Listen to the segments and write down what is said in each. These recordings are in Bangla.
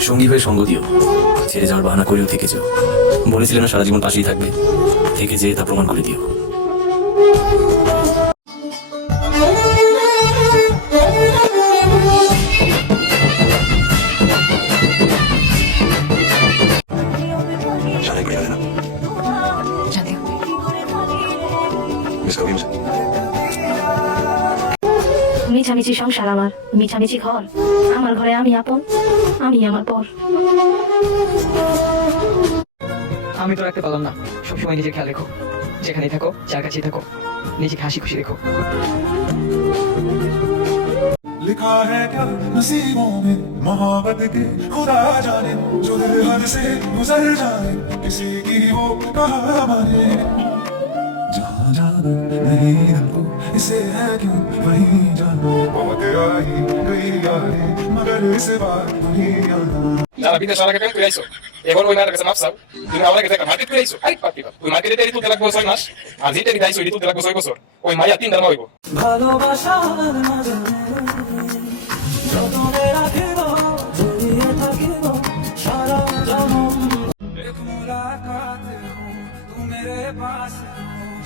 সঙ্গী হয়ে সঙ্গ দিও। ছেড়ে যাওয়ার বাহানা করেও থেকে যাও। বলেছিলে না, সারা জীবন পাশেই থাকবে। থেকে যেয়ে তা প্রমাণ করে দিও। মিছামিছি সংসার আমার মিছামিছি ঘর আমার ঘরে আমি আপন আমি আমার পর আমি তো রাখতে পারলাম না সবসময় নিজের খেয়াল রেখো যেখানেই থাকো যার কাছেই থাকো নিজেকে হাসি খুশি রেখো लिखा है क्या नसीबों में मोहब्बत के खुदा जाने जो दिल हद से गुजर जाए किसी की वो कहा माने जहाँ जाना नहीं दिल को इसे है क्यों वहीं जाना बहुत आई गई यादें मगर इस बार वहीं आना যারা বিদেশ আলাকে প্রেম করে আইছো এবার ওই মায়ের কাছে মাপসাও তুমি আমার কাছে মার্কেট করে আইছো আই পাপি ওই মার্কেটে দেরি তুলতে লাগবে ছয় মাস আর যেটা দিদাইছো এটি তুলতে লাগবে ছয় বছর ওই মাইয়া তিন দাম হইব ভালোবাসার মাঝে যতনে রাখিব জড়িয়ে থাকিব সারা জনম एक मुलाकात हो तुम मेरे पास हो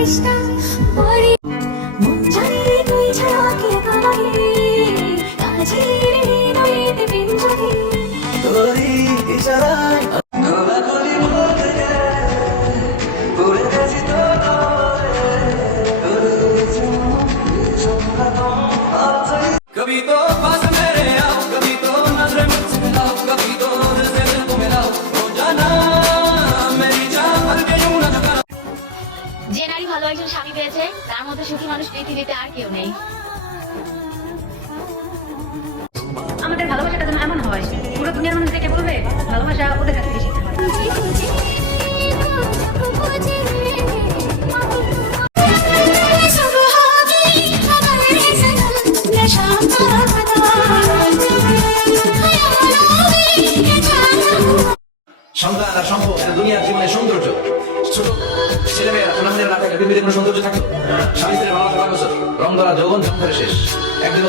চেষ্টা করে। মন চাইলে তুই ছাড়া কে কালারে কাছে হৃদয়েতে পিঞ্জরে তোরই ইশারায় যে নারী ভালো একজন স্বামী পেয়েছে, তার মধ্যে সুখী মানুষ পৃথিবীতে আর কেউ নেই। আমাদের ভালোবাসাটা যেন এমন হয়, পুরো দুনিয়ার মানুষ দেখে বলবে, ভালোবাসা ওদের সন্তান আর সম্পদ দুনিয়ার জীবনের সৌন্দর্য। ছোট ছেলেমেয়েরা সোনামদের না থাকলে পৃথিবীতে কোনো সৌন্দর্য থাকতো স্বামী স্ত্রীর ভালো কয় বছর রং ধরা, যৌবন ধরে শেষ। একদিন